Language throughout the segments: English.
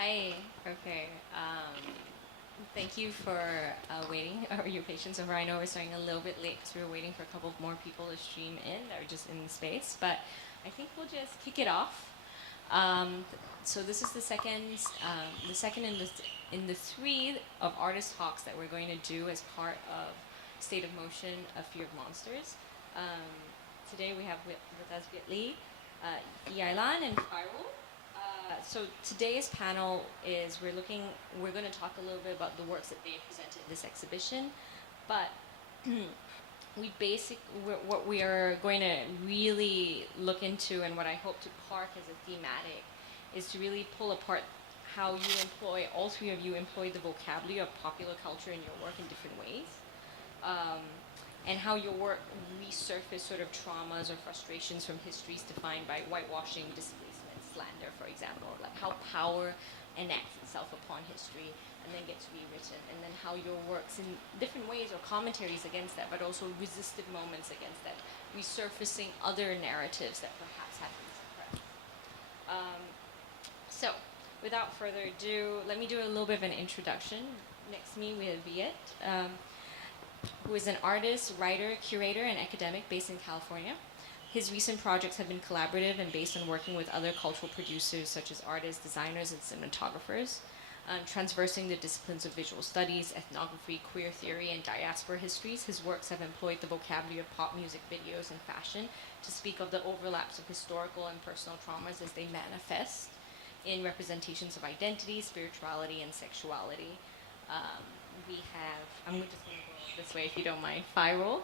Hi. Okay. Thank you for waiting or your patience over. I know we're starting a little bit late because we were waiting for a couple more people to stream in that are just in the space. But I think we'll just kick it off. So this is the second in the three of artist talks that we're going to do as part of State of Motion, A Fear of Monsters. Today we have with us Viêt Lê, I-Lann, and Fyerool. So today's panel is we're going to talk a little bit about the works that they have presented in this exhibition, but what we are going to really look into, and what I hope to park as a thematic, is to really pull apart how you employ, all three of you employ the vocabulary of popular culture in your work in different ways. And how your work resurface sort of traumas or frustrations from histories defined by whitewashing, displacement, slander, for example. Like how power enacts itself upon history and then gets rewritten, and then how your works in different ways or commentaries against that, but also resistive moments against that, resurfacing other narratives that perhaps have been suppressed. So, without further ado, let me do a little bit of an introduction. Next to me we have Viet, who is an artist, writer, curator, and academic based in California. His recent projects have been collaborative and based on working with other cultural producers such as artists, designers, and cinematographers, transversing the disciplines of visual studies, ethnography, queer theory, and diaspora histories. His works have employed the vocabulary of pop music, videos, and fashion to speak of the overlaps of historical and personal traumas as they manifest in representations of identity, spirituality, and sexuality. I'm just going to go this way if you don't mind, Fyerool.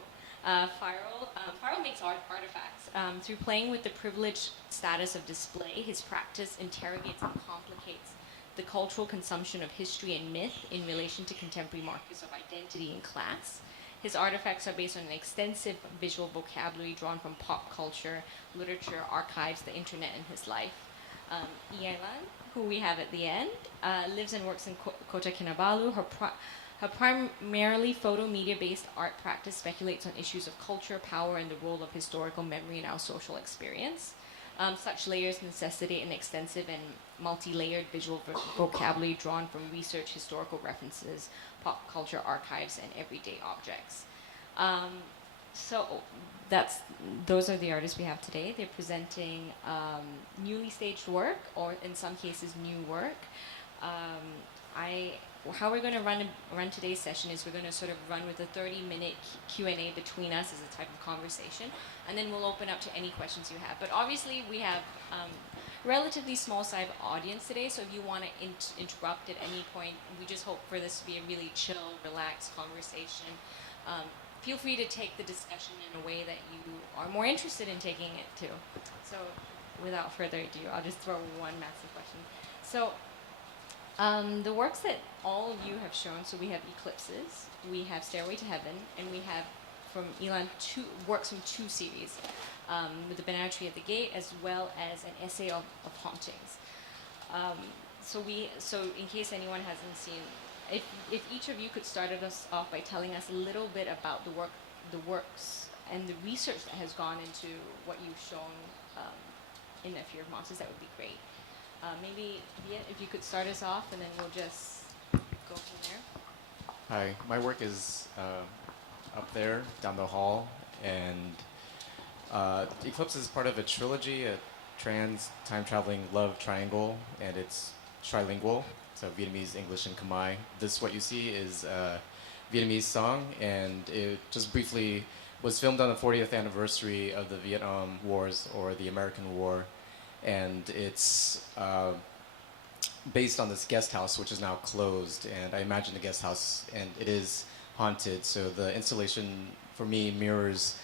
Fyerool makes artifacts. Through playing with the privileged status of display, his practice interrogates and complicates the cultural consumption of history and myth in relation to contemporary markers of identity and class. His artifacts are based on an extensive visual vocabulary drawn from pop culture, literature, archives, the internet, and his life. I-Lann, who we have at the end, lives and works in Kota Kinabalu. Her primarily photo media-based art practice speculates on issues of culture, power, and the role of historical memory in our social experience. Such layers necessitate an extensive and multi-layered visual vocabulary drawn from research, historical references, pop culture archives, and everyday objects. Those are the artists we have today. They're presenting newly staged work, or in some cases, new work. How we're going to run today's session is we're going to sort of run with a 30-minute Q&A between us as a type of conversation, and then we'll open up to any questions you have. But obviously, we have relatively small-sized audience today, so if you want to interrupt at any point, we just hope for this to be a really chill, relaxed conversation. Feel free to take the discussion in a way that you are more interested in taking it to. So without further ado, I'll just throw one massive question. So the works that all of you have shown, so we have Eclipses, we have Stairway to Heaven, and we have from I-Lann works from two series, with the Banana Tree at the Gate, as well as an essay of hauntings. So in case anyone hasn't seen, if each of you could start us off by telling us a little bit about the works and the research that has gone into what you've shown in A Fear of Monsters, that would be great. Maybe, Viet, if you could start us off, and then we'll just go from there. Hi, my work is up there, down the hall, and Eclipse is part of a trilogy, a trans time-traveling love triangle, and it's trilingual, so Vietnamese, English, and Khmer. This, what you see, is a Vietnamese song, and it just briefly was filmed on the 40th anniversary of the Vietnam Wars, or the American War, and it's based on this guest house, which is now closed, and I imagine the guest house, and it is haunted, so the installation for me mirrors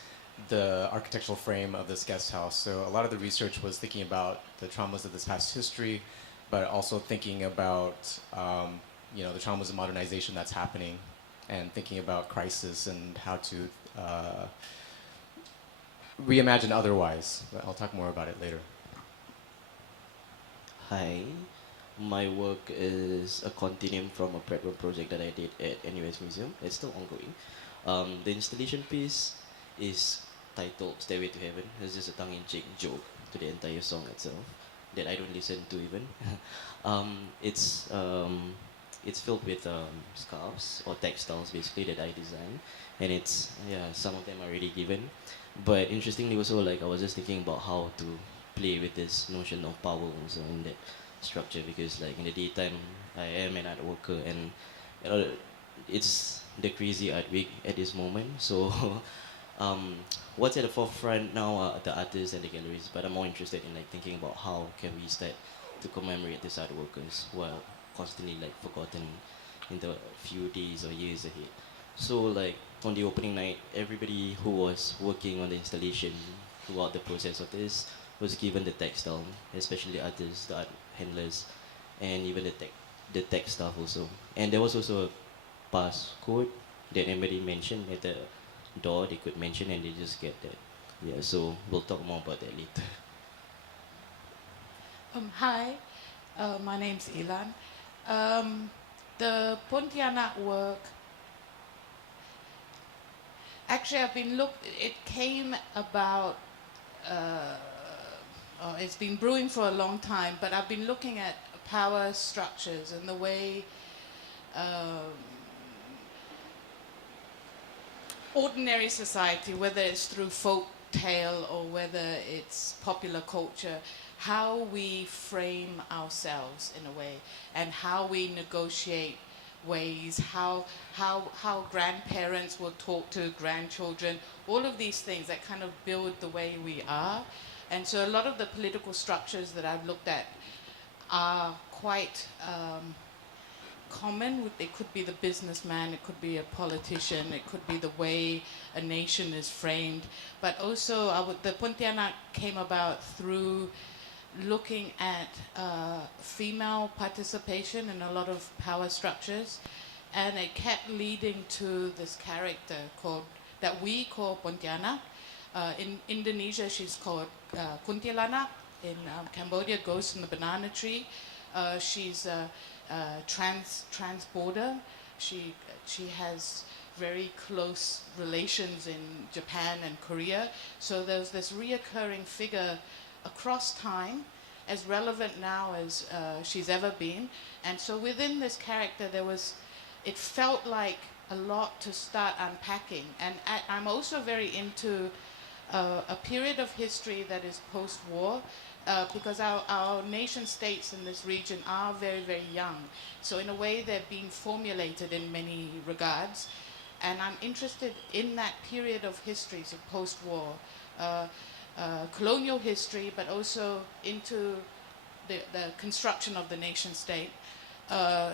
the architectural frame of this guest house. So a lot of the research was thinking about the traumas of this past history, but also thinking about the traumas of modernization that's happening, and thinking about crisis and how to reimagine otherwise. But I'll talk more about it later. Hi, my work is a continuum from a prep work project that I did at NUS Museum. It's still ongoing. The installation piece is titled Stairway to Heaven. It's just a tongue-in-cheek joke to the entire song itself. that I don't listen to even. It's filled with scarves or textiles basically that I design, and it's yeah, some of them are already given. But interestingly also, like I was just thinking about how to play with this notion of power also in that structure, because like in the daytime I am an art worker, and you know, it's the crazy art week at this moment. So um, what's at the forefront now are the artists and the galleries, but I'm more interested in like thinking about how can we start to commemorate these art workers who are constantly like forgotten in the few days or years ahead. So like on the opening night, everybody who was working on the installation throughout the process of this was given the textile, especially the artists, the art handlers, and even the tech staff also. And there was also a passcode that anybody mentioned at the door. They could mention and they just get that. Yeah, so we'll talk more about that later. Hi, my name's I-Lann. The Pontianak work, actually it came about, it's been brewing for a long time, but I've been looking at power structures and the way ordinary society, whether it's through folk tale or whether it's popular culture, how we frame ourselves in a way, and how we negotiate ways, how grandparents will talk to grandchildren, all of these things that kind of build the way we are. And so a lot of the political structures that I've looked at are quite common. It could be the businessman, it could be a politician, it could be the way a nation is framed. But also the Pontianak came about through looking at female participation in a lot of power structures, and it kept leading to this character that we call Pontianak. In Indonesia, she's called Kuntilanak. In Cambodia, Ghost in the Banana Tree. She's trans-border. She has very close relations in Japan and Korea. So there's this reoccurring figure across time, as relevant now as she's ever been. And so within this character, it felt like a lot to start unpacking. And I'm also very into a period of history that is post-war, because our nation states in this region are very, very young. So in a way, they're being formulated in many regards. And I'm interested in that period of history, so post-war, colonial history, but also into the construction of the nation state.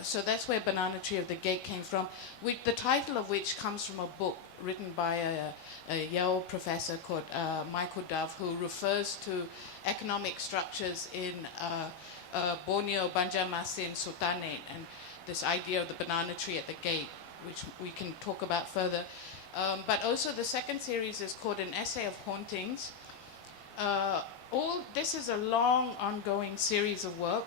So that's where Banana Tree of the Gate came from, the title of which comes from a book written by a Yale professor called Michael Dove, who refers to economic structures in Borneo, Banjarmasin, Sultanate, and this idea of the banana tree at the gate, which we can talk about further. But also the second series is called An Essay of Hauntings. This is a long, ongoing series of work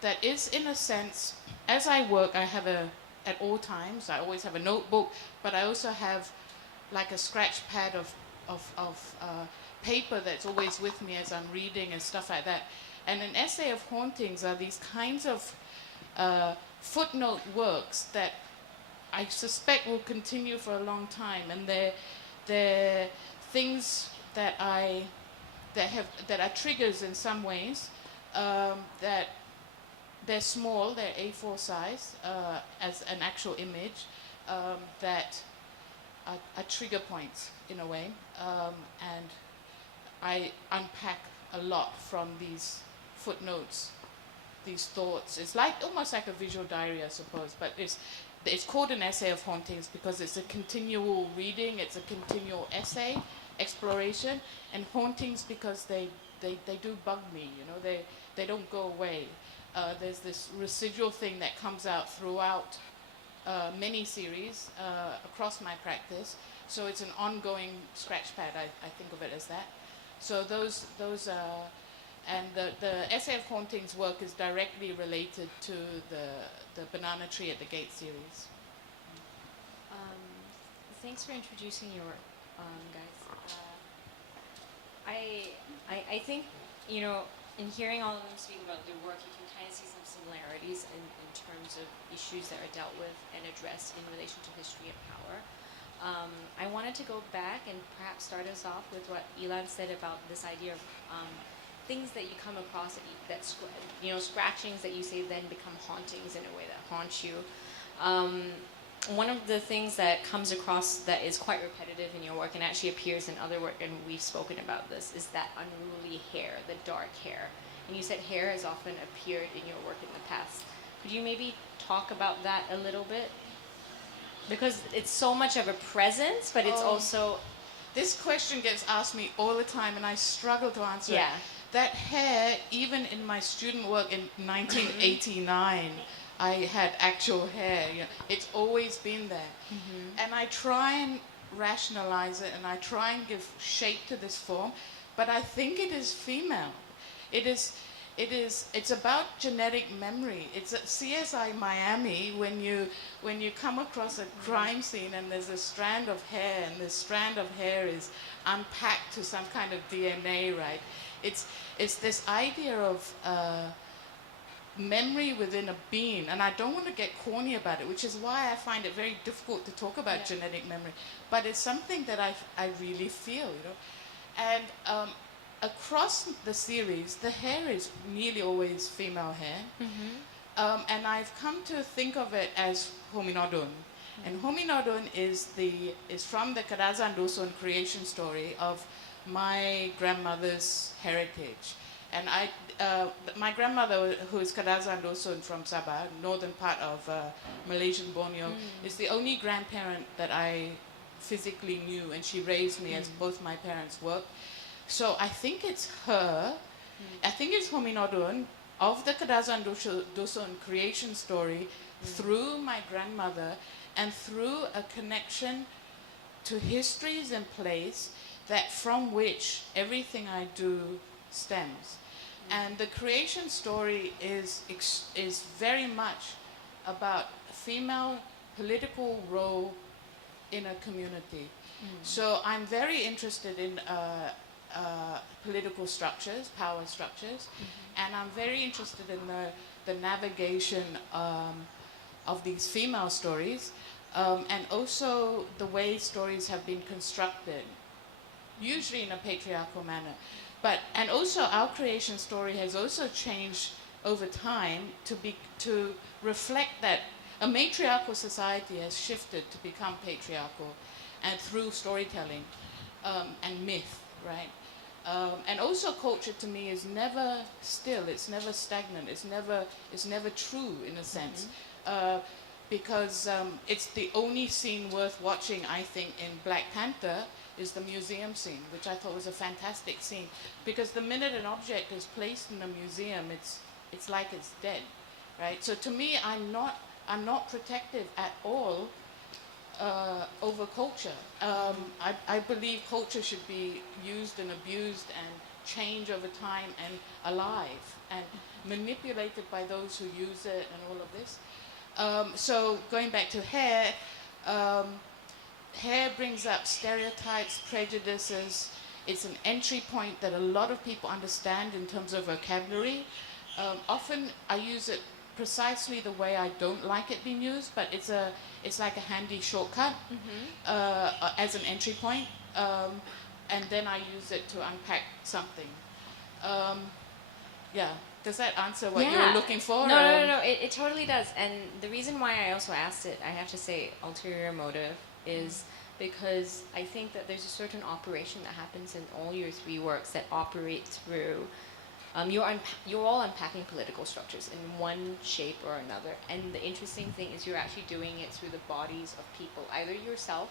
that is, in a sense, as I work, I have at all times, I always have a notebook, but I also have like a scratch pad of paper that's always with me as I'm reading and stuff like that. And An Essay of Hauntings are these kinds of footnote works that I suspect will continue for a long time, and they're things that are triggers in some ways, that they're small, they're A4 size as an actual image, that are trigger points in a way, and I unpack a lot from these footnotes, these thoughts. It's almost like a visual diary, I suppose, but it's called An Essay of Hauntings because it's a continual reading, it's a continual essay, exploration, and hauntings because they do bug me, they don't go away. There's this residual thing that comes out throughout many series across my practice. So it's an ongoing scratch pad, I think of it as that. So those and the Essay of Hauntings work is directly related to the Banana Tree at the Gate series. Thanks for introducing your work, guys. I think, in hearing all of them speak about their work, you can kind of see some similarities in terms of issues that are dealt with and addressed in relation to history and power. I wanted to go back and perhaps start us off with what I-Lann said about this idea of things that you come across that scratchings that you say then become hauntings in a way that haunt you. One of the things that comes across that is quite repetitive in your work and actually appears in other work, and we've spoken about this, is that unruly hair, the dark hair. And you said hair has often appeared in your work in the past. Could you maybe talk about that a little bit? Because it's so much of a presence, but it's also... This question gets asked me all the time, and I struggle to answer it. Yeah. That hair, even in my student work in 1989, I had actual hair. You know, it's always been there. And I try and rationalize it, and I try and give shape to this form, but I think it is female. It's about genetic memory. It's at CSI Miami when you come across a crime scene and there's a strand of hair, and this strand of hair is unpacked to some kind of DNA, right? It's this idea of memory within a being, and I don't want to get corny about it, which is why I find it very difficult to talk about genetic memory. But it's something that I really feel, you know. And across the series, the hair is nearly always female hair, and I've come to think of it as hominodon. And hominodon is from the Karazhan Dusun creation story of my grandmother's heritage. And my grandmother, who is Karazhan Dusun from Sabah, northern part of Malaysian Borneo, is the only grandparent that I physically knew, and she raised me as both my parents worked. So I think it's her, I think it's hominodon of the Karazhan Dusun creation story through my grandmother and through a connection to histories in place that from which everything I do stems. And the creation story is very much about female political role in a community. So I'm very interested in political structures, power structures, and I'm very interested in the navigation of these female stories, and also the way stories have been constructed, usually in a patriarchal manner. And also our creation story has also changed over time to reflect that a matriarchal society has shifted to become patriarchal, and through storytelling and myth, right? And also culture to me is never still, it's never stagnant, it's never true in a sense. Because it's the only scene worth watching, I think, in Black Panther is the museum scene, which I thought was a fantastic scene. Because the minute an object is placed in a museum, it's like it's dead, right? So to me, I'm not protective at all over culture. I believe culture should be used and abused and change over time and alive and manipulated by those who use it and all of this. So going back to hair, hair brings up stereotypes, prejudices. It's an entry point that a lot of people understand in terms of vocabulary. Often I use it precisely the way I don't like it being used, but it's like a handy shortcut as an entry point, and then I use it to unpack something. Yeah. Does that answer what you were looking for? No. It totally does. And the reason why I also asked it, I have to say, ulterior motive, is because I think that there's a certain operation that happens in all your three works that operate through. You're all unpacking political structures in one shape or another. And the interesting thing is you're actually doing it through the bodies of people, either yourself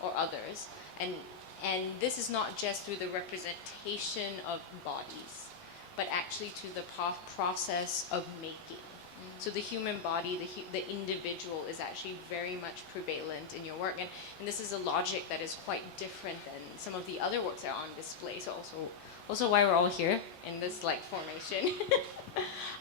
or others. And this is not just through the representation of bodies, but actually to the process of making. So the human body, the individual is actually very much prevalent in your work. And this is a logic that is quite different than some of the other works that are on display. So also why we're all here in this formation.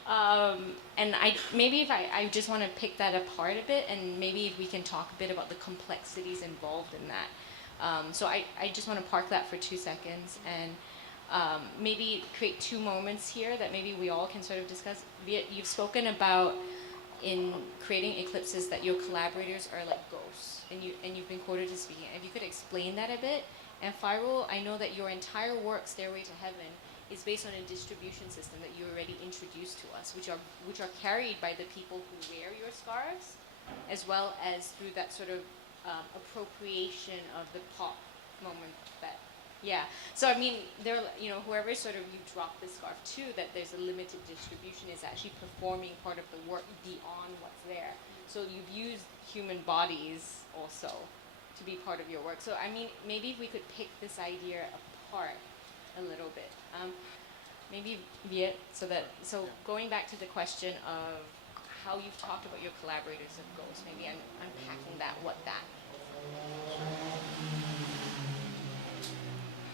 And I just want to pick that apart a bit, and maybe if we can talk a bit about the complexities involved in that. So I just want to park that for 2 seconds. And maybe create two moments here that maybe we all can sort of discuss. Viet, you've spoken about in creating eclipses that your collaborators are like ghosts, and you've been quoted as speaking. If you could explain that a bit. And Fyerool, I know that your entire work, Stairway to Heaven, is based on a distribution system that you already introduced to us, which are carried by the people who wear your scarves, as well as through that sort of appropriation of the pop moment that. Yeah, so I mean, whoever sort of you drop the scarf to, that there's a limited distribution, is actually performing part of the work beyond what's there. So you've used human bodies also to be part of your work. So I mean, maybe if we could pick this idea apart a little bit. Maybe Viet, so going back to the question of how you've talked about your collaborators of ghosts, maybe I'm unpacking that, what that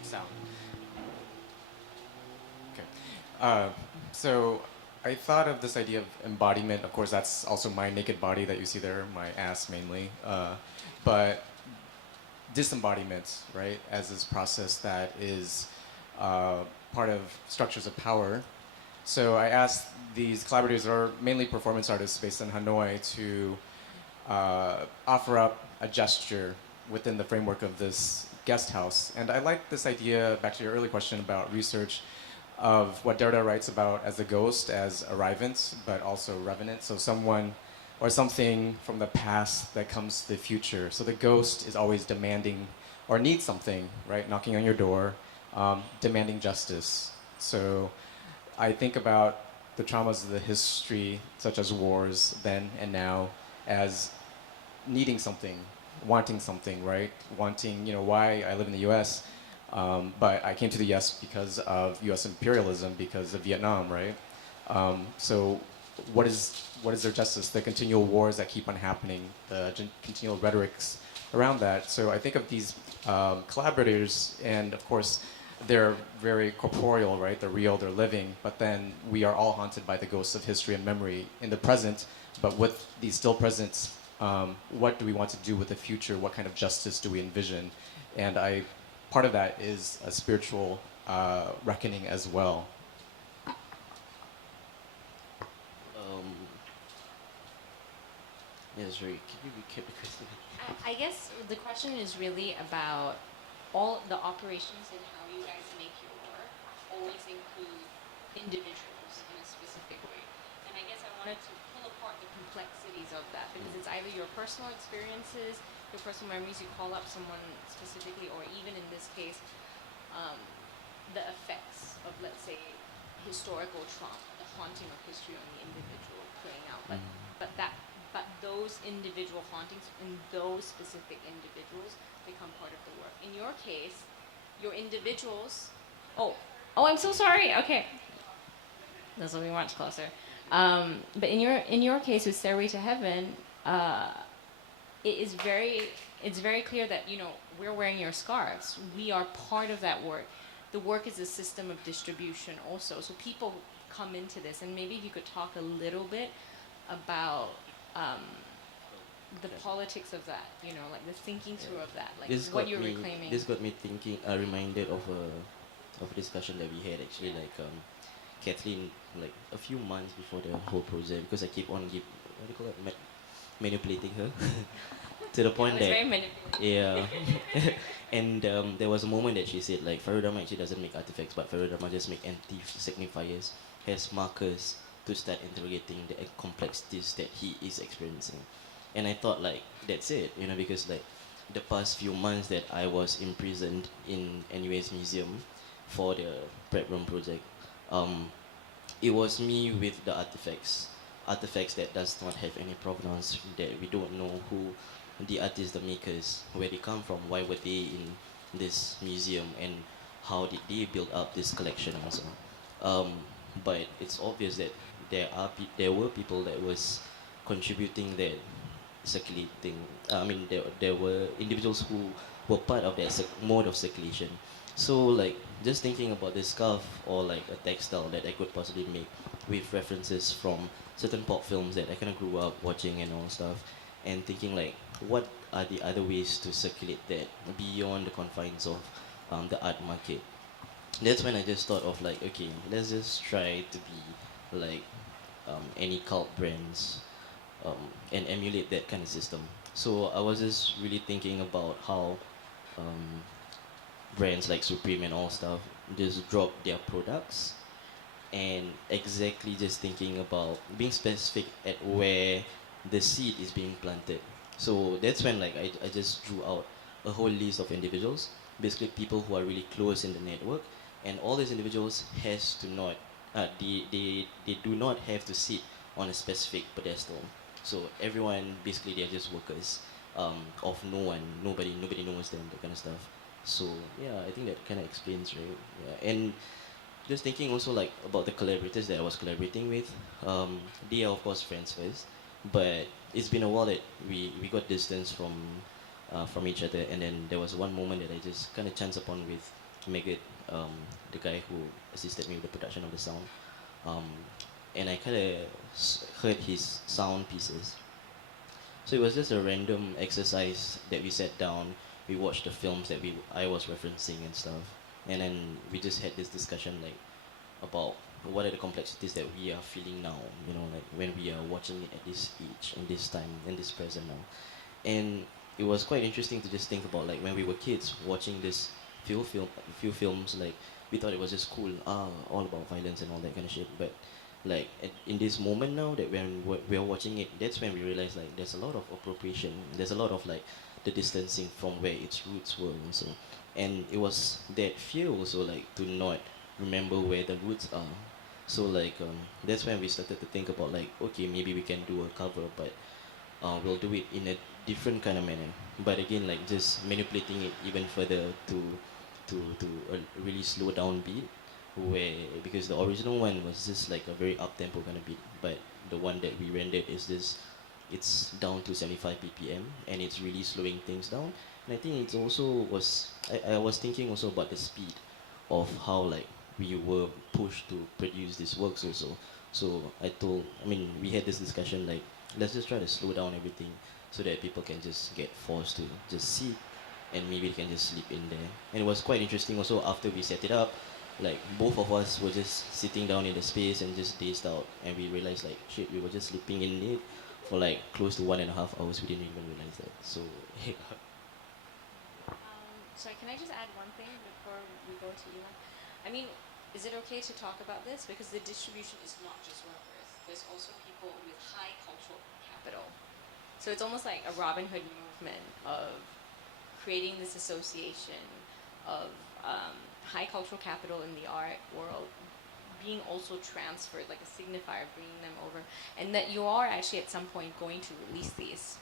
sound. Okay. So I thought of this idea of embodiment. Of course, that's also my naked body that you see there, my ass mainly. But disembodiment, right, as this process that is part of structures of power. So I asked these collaborators, are mainly performance artists based in Hanoi, to offer up a gesture within the framework of this guest house. And I like this idea, back to your early question about research, of what Derrida writes about as a ghost, as arrivant, but also revenant. So someone or something from the past that comes to the future. So the ghost is always demanding or needs something, right? Knocking on your door, demanding justice. So I think about the traumas of the history, such as wars then and now, as needing something, wanting something, right? Wanting, why I live in the US, but I came to the US because of US imperialism, because of Vietnam, right? So what is their justice? The continual wars that keep on happening, the continual rhetorics around that. So I think of these collaborators, and of course, they're very corporeal, right? They're real, they're living, but then we are all haunted by the ghosts of history and memory in the present, but with these still presents, what do we want to do with the future? What kind of justice do we envision? And part of that is a spiritual reckoning as well. Yes, Ray, can you recap the question? I guess the question is really about all the operations and how you guys make your work always include individuals in a specific way. And I guess I wanted to pull apart the complexities of that, because it's either your personal experiences, your personal memories, you call up someone specifically, or even in this case, the effects of, let's say, historical trauma, the haunting of history on the individual playing out. But those individual hauntings and those specific individuals become part of the work. In your case, your individuals. Oh, I'm so sorry. Okay, this will be much closer. But in your case with Stairway to Heaven, it's very clear that we're wearing your scarves. We are part of that work. The work is a system of distribution also. So people come into this, and maybe if you could talk a little bit about the politics of that, like the thinking through of that, like what you're reclaiming. This got me thinking, reminded of a discussion that we had actually, like Kathleen, like a few months before the whole project, because I keep on what do you call it, manipulating her to the point that very manipulative. Yeah, and there was a moment that she said, like, Fyerool actually doesn't make artifacts, but Fyerool just make anti-signifiers, has markers to start interrogating the complexities that he is experiencing. And I thought, like, that's it, because like the past few months that I was imprisoned in NUS Museum for the prep room project, it was me with the artifacts that does not have any provenance, that we don't know who the artists, the makers, where they come from, why were they in this museum, and how did they build up this collection also. But it's obvious that there were people that was contributing that circulating. There were individuals who were part of that mode of circulation. So like just thinking about this scarf or like a textile that I could possibly make with references from certain pop films that I kind of grew up watching and all stuff, and thinking like what are the other ways to circulate that beyond the confines of the art market. that's when I just thought of like, okay, let's just try to be like any cult brands and emulate that kind of system. So I was just really thinking about how um, brands like Supreme and all stuff just drop their products and exactly just thinking about being specific at where the seed is being planted. So that's when like I just drew out a whole list of individuals, basically people who are really close in the network, and all these individuals has to not they do not have to sit on a specific pedestal. So everyone basically they're just workers of no one, nobody knows them, that kind of stuff. So yeah, I think that kind of explains, right? Yeah, and just thinking also like about the collaborators that I was collaborating with. They are of course friends first, but it's been a while that we got distance from each other, and then there was one moment that I just kind of chanced upon with Megat, the guy who assisted me with the production of the sound, um, and I kind of heard his sound pieces. So it was just a random exercise that we sat down, we watched the films that I was referencing and stuff, and then we just had this discussion like about what are the complexities that we are feeling now, you know, like when we are watching it at this age, in this time, in this present now. And it was quite interesting to just think about like when we were kids watching this few film few films, like we thought it was just cool, all about violence and all that kind of shit. But like in this moment now that when we're watching it, that's when we realize like there's a lot of appropriation, there's a lot of like the distancing from where its roots were also. And it was that fear also like to not remember where the roots are. So like that's when we started to think about like, okay, maybe we can do a cover, but we'll do it in a different kind of manner. But again, like just manipulating it even further to a really slow down beat, where because the original one was just like a very up tempo kind of beat, but the one that we rendered is this, it's down to 75 BPM and it's really slowing things down. And I think it's also was I was thinking also about the speed of how like we were pushed to produce these works also. So I mean, we had this discussion like, let's just try to slow down everything so that people can just get forced to just sit and maybe they can just sleep in there. And it was quite interesting also after we set it up, like both of us were just sitting down in the space and just dazed out, and we realized like shit, we were just sleeping in it for like close to 1.5 hours. We didn't even realize that. So Sorry, can I just add one thing before we go to I-Lann? I mean, is it okay to talk about this? Because the distribution is not just workers. There's also people with high cultural capital. So it's almost like a Robin Hood movement of creating this association of high cultural capital in the art world being also transferred, like a signifier, bringing them over, and that you are actually at some point going to release these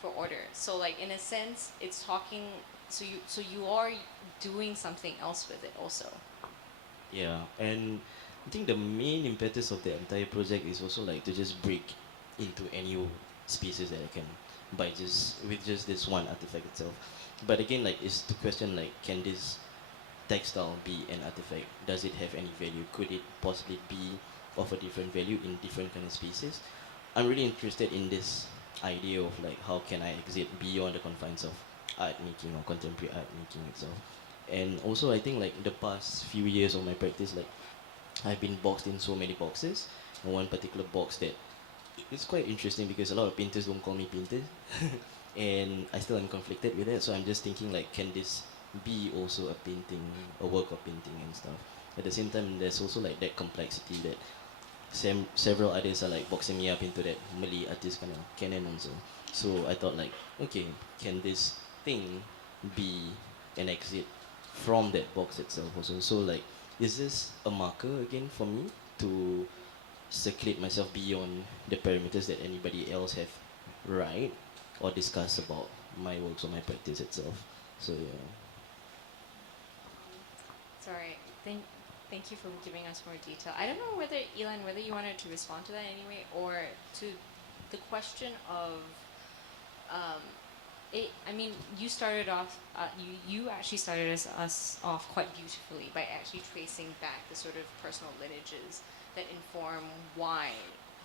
for order. So like in a sense, it's talking. So you are doing something else with it also. yeah, and I think the main impetus of the entire project is also like to just break into any spaces that I can by just with just this one artifact itself. But again, like it's to question like, can this textile be an artifact? Does it have any value? Could it possibly be of a different value in different kind of spaces? I'm really interested in this idea of like how can I exit beyond the confines of art making or contemporary art making itself. And also I think like the past few years of my practice, like I've been boxed in so many boxes. And one particular box that it's quite interesting because a lot of painters don't call me painter, and I still am conflicted with that. So I'm just thinking like, can this be also a painting, a work of painting and stuff? At the same time, there's also like that complexity that several others are like boxing me up into that Malay artist kind of canon also. So I thought like, okay, can this thing be an exit from that box itself also? So like, is this a marker again for me to circulate myself beyond the parameters that anybody else have write or discuss about my works or my practice itself? So yeah. Sorry. Thank you for giving us more detail. I don't know whether I-Lann, whether you wanted to respond to that anyway, or to the question of I mean, you started off. You actually started us off quite beautifully by actually tracing back the sort of personal lineages that inform why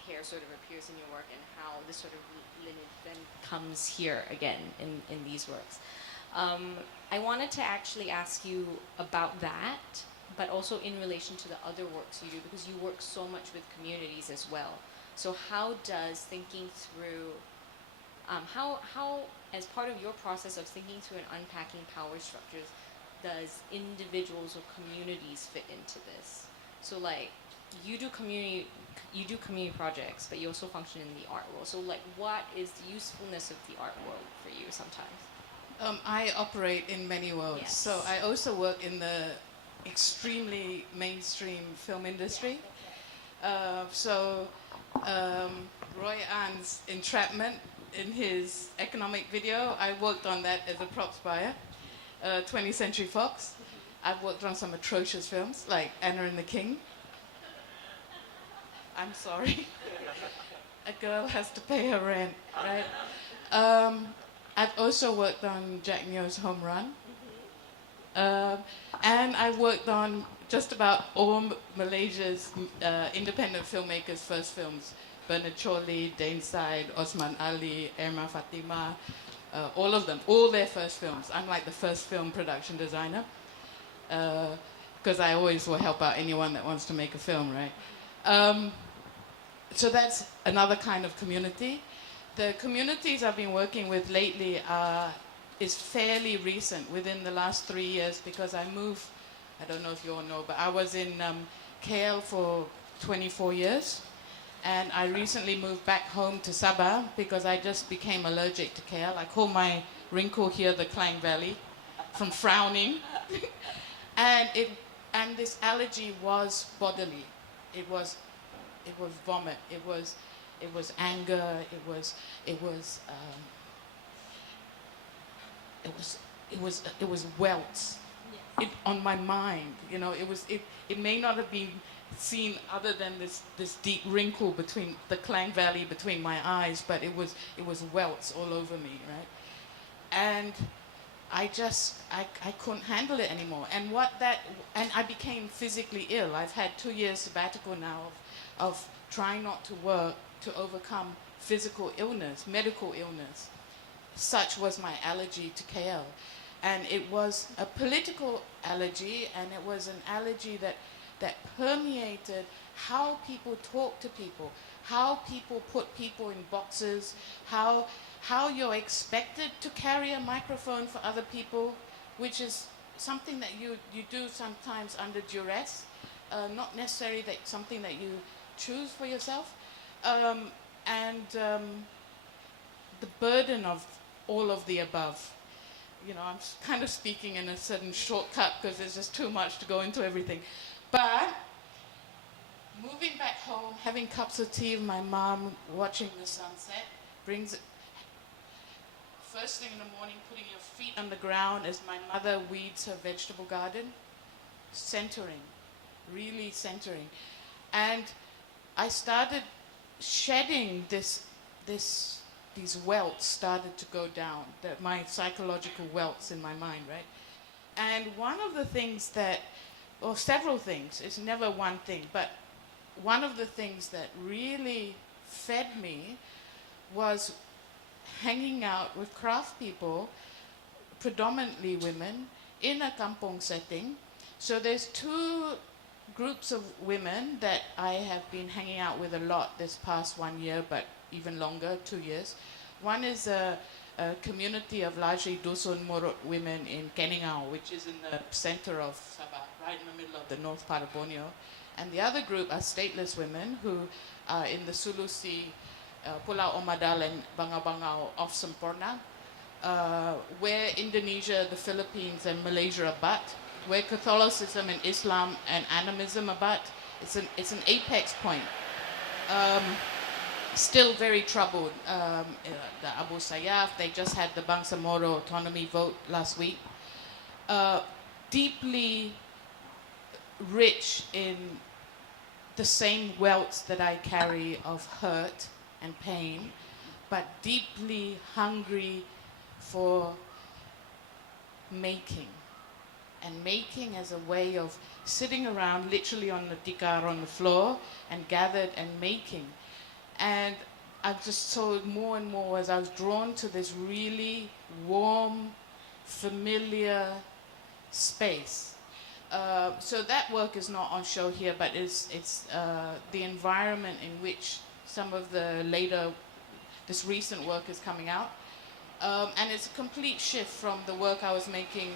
hair sort of appears in your work and how this sort of lineage then comes here again in these works. I wanted to actually ask you about that but also in relation to the other works you do, because you work so much with communities as well. So how does thinking through, how as part of your process of thinking through and unpacking power structures, does individuals or communities fit into this? So like, you do community projects, but you also function in the art world. So like, what is the usefulness of the art world for you sometimes? I operate in many worlds. Yes. So I also work in the extremely mainstream film industry. Roy Ann's Entrapment in his economic video, I worked on that as a props buyer. 20th Century Fox. I've worked on some atrocious films like Anna and the King. I'm sorry. A girl has to pay her rent, right? I've also worked on Jack Neo's Home Run. And I worked on just about all Malaysia's independent filmmakers' first films. Bernard Chorley, Dane Side, Osman Ali, Irma Fatima, all of them, all their first films. I'm like the first film production designer, because I always will help out anyone that wants to make a film, right? So that's another kind of community. The communities I've been working with lately is fairly recent, within the last 3 years, because I moved, I don't know if you all know, but I was in KL for 24 years. And I recently moved back home to Sabah because I just became allergic to KL. I call my wrinkle here the Klang Valley, from frowning. and this allergy was bodily. It was vomit. It was anger. It was welts. On my mind. You know, it may not have been seen other than this deep wrinkle between the Klang Valley between my eyes, but it was welts all over me, right? And I couldn't handle it anymore. And I became physically ill. I've had 2 years sabbatical now of trying not to work to overcome physical illness, medical illness. Such was my allergy to KL. And it was a political allergy, and it was an allergy that permeated how people talk to people, how people put people in boxes, how you're expected to carry a microphone for other people, which is something that you do sometimes under duress, not necessarily something that you choose for yourself. The burden of all of the above. You know, I'm kind of speaking in a certain shortcut because there's just too much to go into everything. But moving back home, having cups of tea with my mom, watching the sunset, first thing in the morning, putting your feet on the ground as my mother weeds her vegetable garden, centering, really centering. And I started shedding these welts started to go down, my psychological welts in my mind, right? And one of the things or several things, it's never one thing, but one of the things that really fed me was hanging out with craft people, predominantly women, in a kampong setting. So there's 2 groups of women that I have been hanging out with a lot this past 1 year, but even longer, 2 years. One is a community of largely Dusun Murut women in Keningau, which is in the center of Sabah, right in the middle of the north part of Borneo. And the other group are stateless women who are in the Sulusi, Pulau Omadal and Bangau-Bangau off Semporna, where Indonesia, the Philippines and Malaysia are but, where Catholicism and Islam and animism are but. It's an apex point. Still very troubled. The Abu Sayyaf, they just had the Bangsamoro autonomy vote last week. Deeply rich in the same welts that I carry of hurt and pain, but deeply hungry for making. And making as a way of sitting around literally on the tikar on the floor and gathered and making. And I just saw it more and more as I was drawn to this really warm, familiar space So that work is not on show here, but it's the environment in which some of this recent work is coming out. And it's a complete shift from the work I was making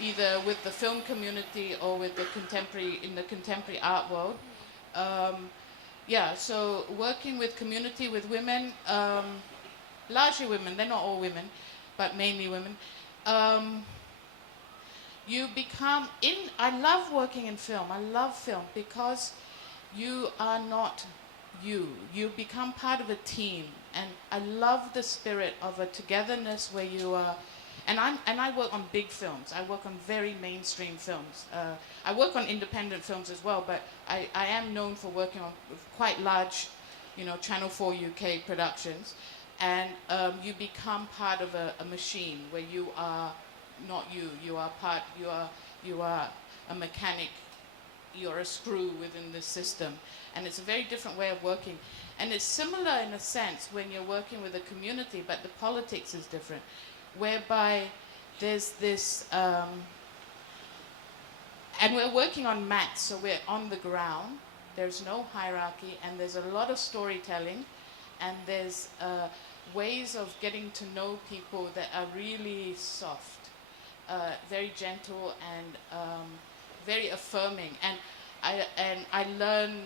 either with the film community or with the contemporary art world. So working with community, with women, largely women, they're not all women, but mainly women. You become I love working in film. I love film because you are not you. You become part of a team, and I love the spirit of a togetherness where you are. And I work on big films. I work on very mainstream films. I work on independent films as well, but I am known for working on quite large, Channel 4 UK productions. And you become part of a machine where you are not you. You are a mechanic. You're a screw within the system. And it's a very different way of working. And it's similar in a sense when you're working with a community, but the politics is different. Whereby there's this, and we're working on mats, so we're on the ground. There's no hierarchy, and there's a lot of storytelling, and there's ways of getting to know people that are really soft, very gentle, and very affirming. And I learn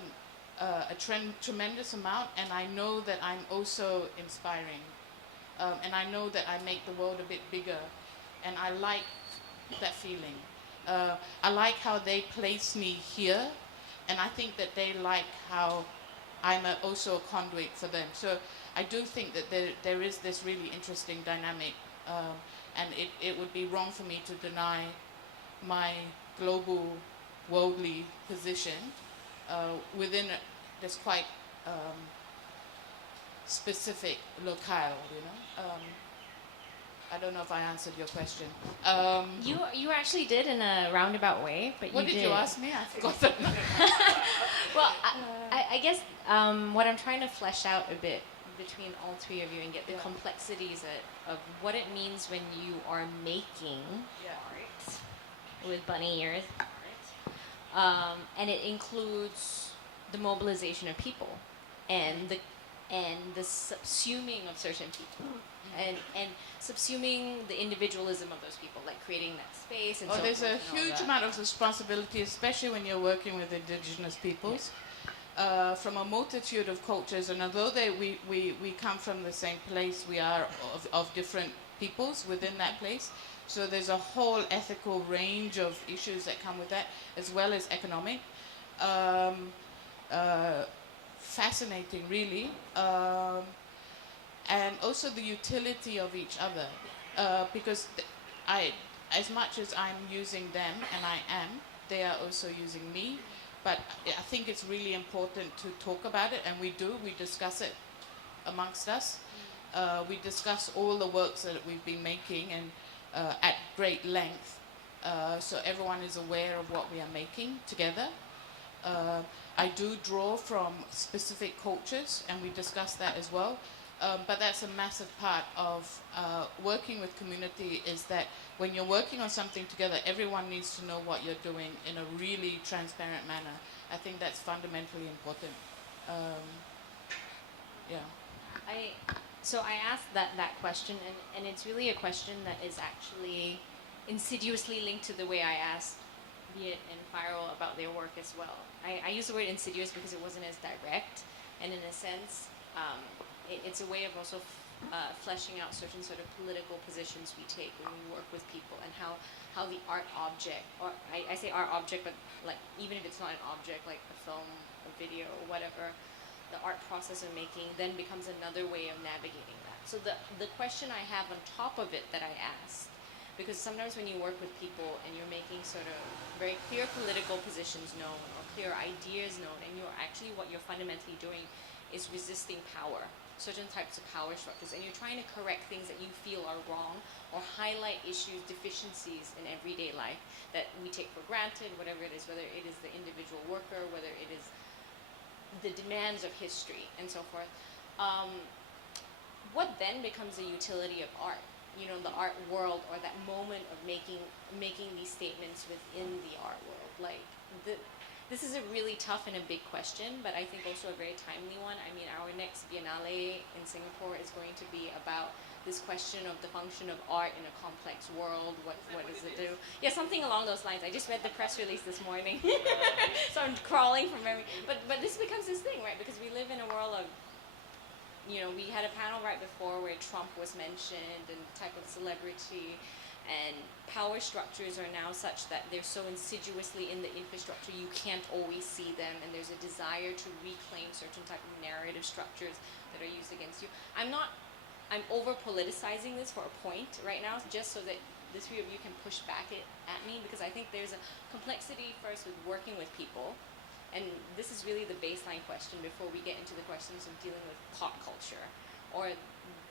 a tremendous amount, and I know that I'm also inspiring. And I know that I make the world a bit bigger, and I like that feeling. I like how they place me here, and I think that they like how I'm also a conduit for them. So I do think that there is this really interesting dynamic, and it would be wrong for me to deny my global, worldly position within this quite specific locale, I don't know if I answered your question. You actually did in a roundabout way, but what did you ask me? I forgot that. Well, I guess what I'm trying to flesh out a bit between all three of you and get the complexities of what it means when you are making art with bunny ears, and it includes the mobilization of people and the subsuming of certain people, and subsuming the individualism of those people, like creating that space. And there's a huge amount of responsibility, especially when you're working with indigenous peoples, from a multitude of cultures. And although we come from the same place, we are of different peoples within that place. So there's a whole ethical range of issues that come with that, as well as economic. Fascinating, really, and also the utility of each other, because as much as I'm using them, and I am, they are also using me. But I think it's really important to talk about it, and we discuss it amongst us. We discuss all the works that we've been making, and at great length, so everyone is aware of what we are making together. I do draw from specific cultures, and we discuss that as well. But that's a massive part of working with community, is that when you're working on something together, everyone needs to know what you're doing in a really transparent manner. I think that's fundamentally important. So I asked that question, and it's really a question that is actually insidiously linked to the way I asked Viêt and Fyerool about their work as well. I use the word insidious because it wasn't as direct, and in a sense, it's a way of also fleshing out certain sort of political positions we take when we work with people, and how the art object, or I say art object, but like even if it's not an object, like a film, a video, or whatever, the art process of making then becomes another way of navigating that. So the question I have on top of it that I asked, because sometimes when you work with people and you're making sort of very clear political positions known or clear ideas known, and what you're fundamentally doing is resisting power, certain types of power structures, and you're trying to correct things that you feel are wrong or highlight issues, deficiencies in everyday life that we take for granted, whatever it is, whether it is the individual worker, whether it is the demands of history, and so forth. What then becomes the utility of art? the art world, or that moment of making these statements within the art world. Like this is a really tough and a big question, but I think also a very timely one. I mean, our next Biennale in Singapore is going to be about this question of the function of art in a complex world. What does it do? Yeah, something along those lines. I just read the press release this morning, so I'm crawling from memory. But this becomes this thing, right? Because we live in a world of, we had a panel right before where Trump was mentioned and type of celebrity, and power structures are now such that they're so insidiously in the infrastructure you can't always see them, and there's a desire to reclaim certain type of narrative structures that are used against you. I'm over politicizing this for a point right now, just so that the three of you can push back at me, because I think there's a complexity first with working with people, and this is really the baseline question before we get into the questions of dealing with pop culture, or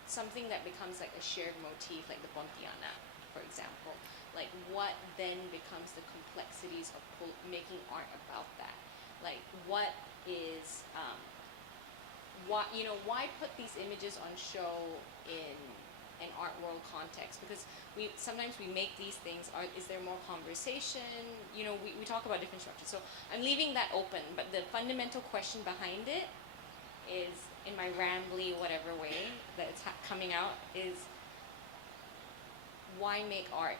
something that becomes like a shared motif, like the Pontianak, for example. Like, what then becomes the complexities of making art about that? Like, what is, why put these images on show in an art world context? Because sometimes we make these things, is there more conversation? We talk about different structures. So I'm leaving that open, but the fundamental question behind it is, in my rambly whatever way that it's coming out, is why make art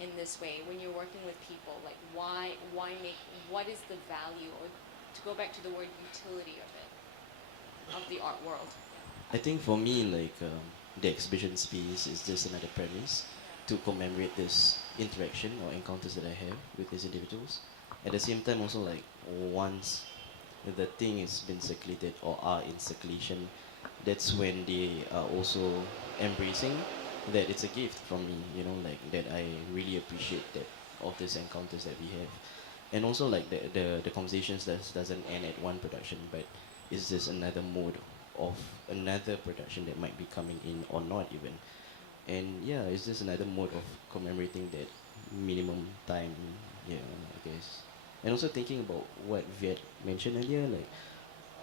in this way when you're working with people? Like, why make, what is the value, or to go back to the word utility of it, of the art world? I think for me, like the exhibition space is just another premise to commemorate this interaction or encounters that I have with these individuals. At the same time, also, like, once the thing has been circulated or are in circulation, that's when they are also embracing that it's a gift from me, like, that I really appreciate that of these encounters that we have. And also, like, the conversations doesn't end at one production, but it's just another mode of another production that might be coming in, or not even. And yeah, it's just another mode of commemorating that minimum time, I guess. And also thinking about what Viet mentioned earlier, like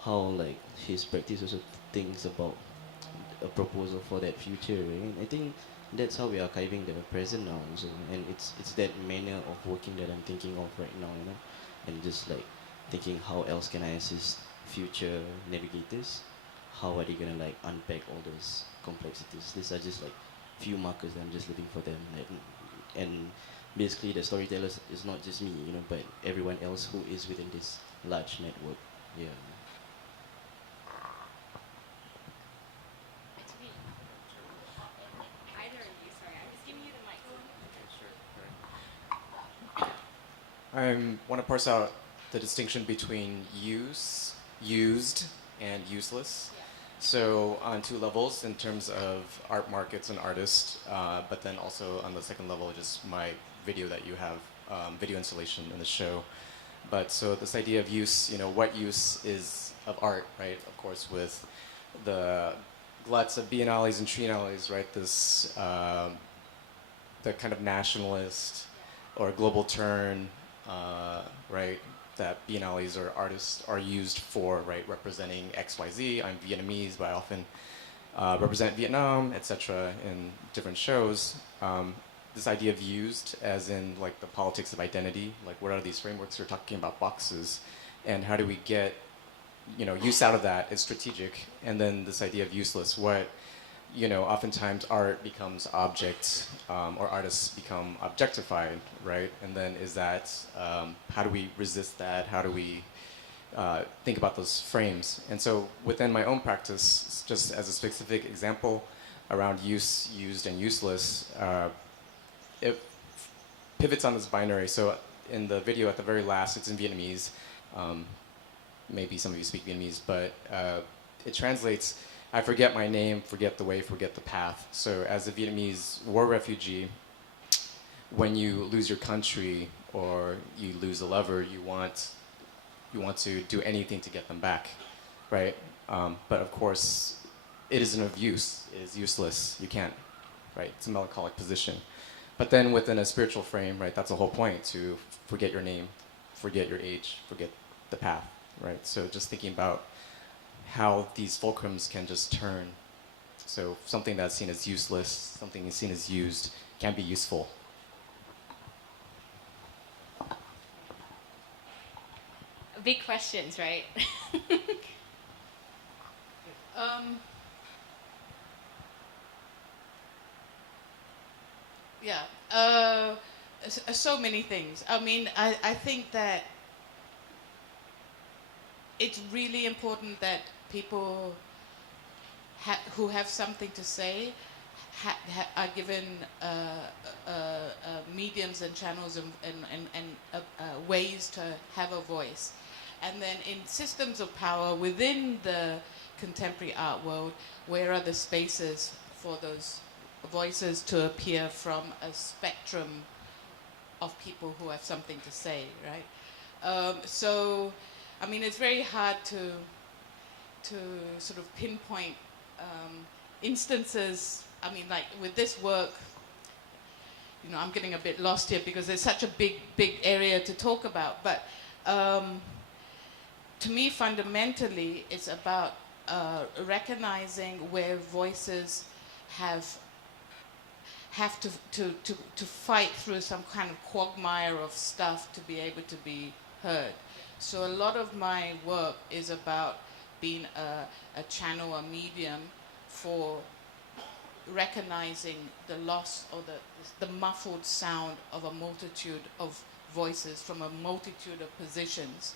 how, like, his practice also thinks about a proposal for that future, right? I think that's how we are archiving the present now also, and it's that manner of working that I'm thinking of right now, and just like thinking how else can I assist future navigators, how are they gonna like unpack all those complexities. These are just like few markers that I'm just looking for them, and basically the storytellers is not just me, but everyone else who is within this large network. Yeah. Either of you, sorry, I'm just giving you the mic. I want to parse out the distinction between used, and useless. Yeah. So on two levels, in terms of art markets and artists, but then also on the second level, just my video that you have, video installation in the show. But so this idea of use, what use is of art, right? Of course, with the gluts of biennales and triennales, right? This, the kind of nationalist or global turn, right? That biennales or artists are used for, right? Representing XYZ. I'm Vietnamese, but I often represent Vietnam, etc. in different shows. This idea of used as in like the politics of identity, like what are these frameworks? We're talking about boxes, and how do we get, use out of that is strategic. And then this idea of useless, what, oftentimes art becomes object, or artists become objectified, right? And then is that, how do we resist that? How do we think about those frames? And so within my own practice, just as a specific example around use, used, and useless, it pivots on this binary. So in the video at the very last, it's in Vietnamese. Maybe some of you speak Vietnamese, but it translates, I forget my name, forget the way, forget the path. So as a Vietnamese war refugee, when you lose your country or you lose a lover, you want to do anything to get them back, right? But of course, it isn't of use. It is useless. You can't, right? It's a melancholic position. But then within a spiritual frame, right, that's the whole point, to forget your name, forget your age, forget the path, right? So just thinking about how these fulcrums can just turn So something that's seen as useless, something that's seen as used, can be useful. Big questions, right? Yeah, so many things. I mean, I think that it's really important that people who have something to say are given mediums and channels and ways to have a voice. And then in systems of power within the contemporary art world, where are the spaces for those voices to appear from a spectrum of people who have something to say, right? So, I mean, it's very hard to sort of pinpoint instances. I mean, like with this work, you know, I'm getting a bit lost here because there's such a big area to talk about. But to me, fundamentally, it's about recognizing where voices have to fight through some kind of quagmire of stuff to be able to be heard. So a lot of my work is about being a channel, a medium for recognizing the loss or the muffled sound of a multitude of voices from a multitude of positions.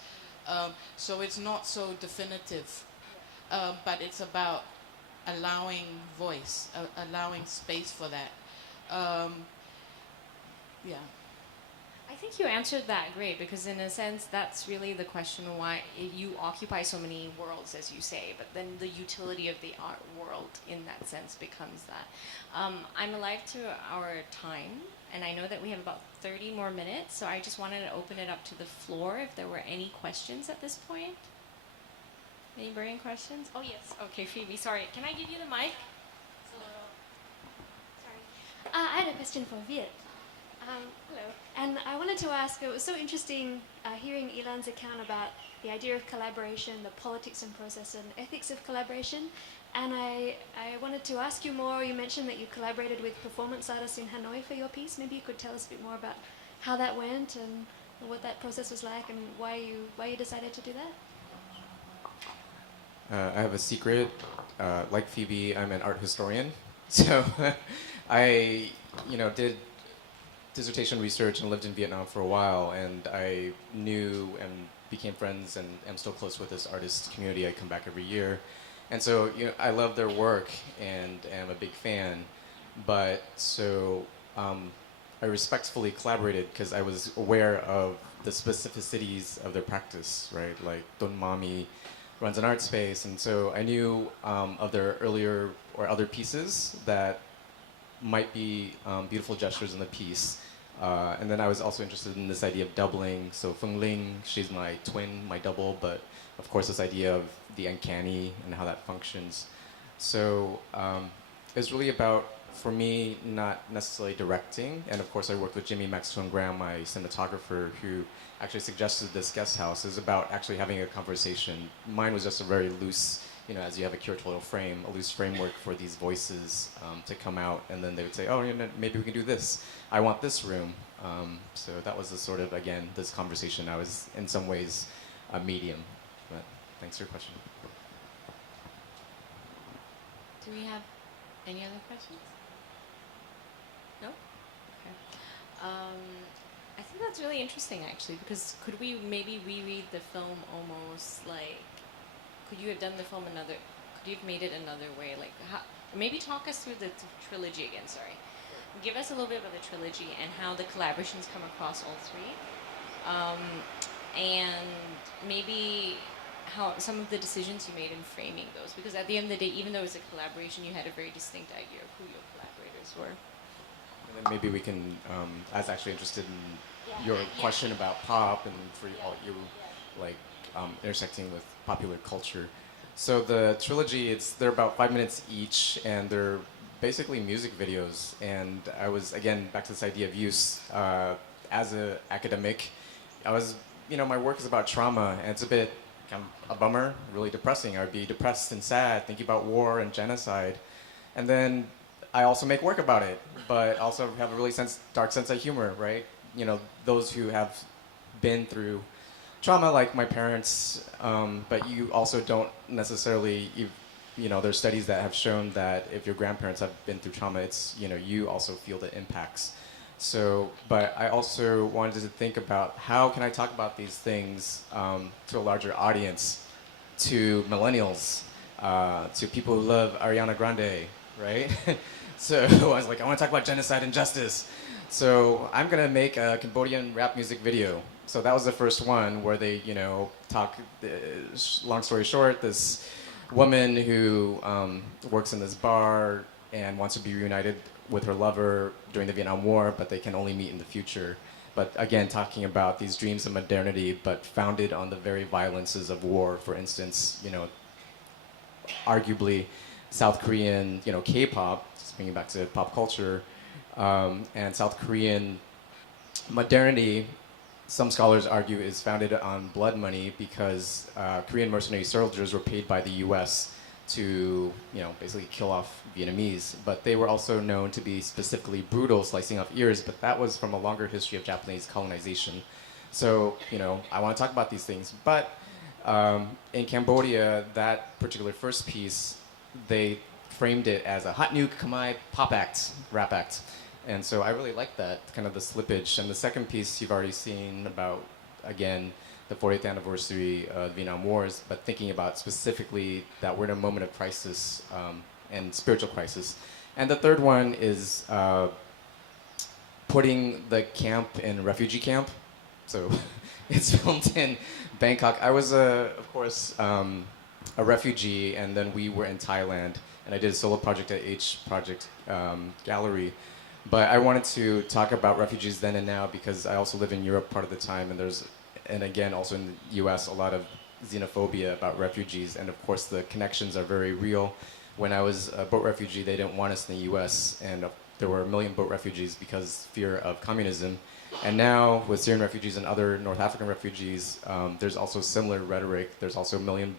So it's not so definitive, but it's about allowing voice, allowing space for that. Yeah. I think you answered that great, because in a sense that's really the question why you occupy so many worlds, as you say, but then the utility of the art world in that sense becomes that. I'm alive to our time, and I know that we have about 30 more minutes, so I just wanted to open it up to the floor if there were any questions at this point. Any burning questions? Oh yes, okay, Phoebe, sorry. Can I give you the mic? Sorry. I had a question for Viet. Hello. And I wanted to ask, it was so interesting hearing I-Lann's account about the idea of collaboration, the politics and process and ethics of collaboration. And I wanted to ask you more. You mentioned that you collaborated with performance artists in Hanoi for your piece. Maybe you could tell us a bit more about how that went and what that process was like and why you decided to do that. I have a secret. Like Phoebe, I'm an art historian. So I, did dissertation research and lived in Vietnam for a while, and I knew and became friends and am still close with this artist community. I come back every year. And so, I love their work and am a big fan. But so I respectfully collaborated because I was aware of the specificities of their practice, right? Like Don Mami runs an art space, and so I knew of their earlier or other pieces that might be beautiful gestures in the piece. And then I was also interested in this idea of doubling. So Feng Ling, she's my twin, my double, but of course this idea of the uncanny and how that functions. So it's really about, for me, not necessarily directing. And of course I worked with Jimmy Maxwell Graham, my cinematographer, who actually suggested this guest house. Is about actually having a conversation. Mine was just a very loose, as you have a curatorial frame, a loose framework for these voices to come out, and then they would say, oh, maybe we can do this. I want this room. So that was the sort of, again, this conversation. I was, in some ways, a medium. But thanks for your question. Do we have any other questions? No? Okay. I think that's really interesting, actually, because could we maybe reread the film almost like, could you have done the film could you have made it another way? Like, maybe talk us through the trilogy again, sorry. Give us a little bit about the trilogy and how the collaborations come across all three. And maybe how some of the decisions you made in framing those. Because at the end of the day, even though it was a collaboration, you had a very distinct idea of who your collaborators were. And then maybe we can, I was actually interested in your question about pop and for all you, like, intersecting with popular culture. So the trilogy, they're about 5 minutes each, and they're basically music videos. And I was, again, back to this idea of use. As an academic, my work is about trauma, and it's a bit kind of a bummer, really depressing. I would be depressed and sad, thinking about war and genocide. And then I also make work about it, but also have a really dark sense of humor, right? You know, those who have been through trauma, like my parents, but you also don't necessarily, you know, there's studies that have shown that if your grandparents have been through trauma, it's, you know, you also feel the impacts. So, but I also wanted to think about how can I talk about these things to a larger audience, to millennials, to people who love Ariana Grande, right? So I was like, I want to talk about genocide and justice. So I'm gonna make a Cambodian rap music video. So that was the first one where they, you know, talk. Long story short, this woman who works in this bar and wants to be reunited with her lover during the Vietnam War, but they can only meet in the future. But again, talking about these dreams of modernity, but founded on the very violences of war. For instance, you know, arguably South Korean, you know, K-pop, just bringing back to pop culture, and South Korean modernity, some scholars argue, is founded on blood money because Korean mercenary soldiers were paid by the U.S. to, you know, basically kill off Vietnamese. But they were also known to be specifically brutal, slicing off ears, but that was from a longer history of Japanese colonization. So, you know, I want to talk about these things. But in Cambodia, that particular first piece, they framed it as a hot new Khmer pop act, rap act. And so I really like that, kind of the slippage. And the second piece you've already seen about, again, the 40th anniversary of Vietnam Wars, but thinking about specifically that we're in a moment of crisis and spiritual crisis. And the third one is putting the camp in refugee camp. So it's filmed in Bangkok. I was, of course, a refugee, and then we were in Thailand, and I did a solo project at H Project Gallery. But I wanted to talk about refugees then and now because I also live in Europe part of the time, and again, also in the US, a lot of xenophobia about refugees, and of course the connections are very real. When I was a boat refugee, they didn't want us in the US, and there were 1 million boat refugees because fear of communism. And now, with Syrian refugees and other North African refugees, there's also similar rhetoric. There's also 1 million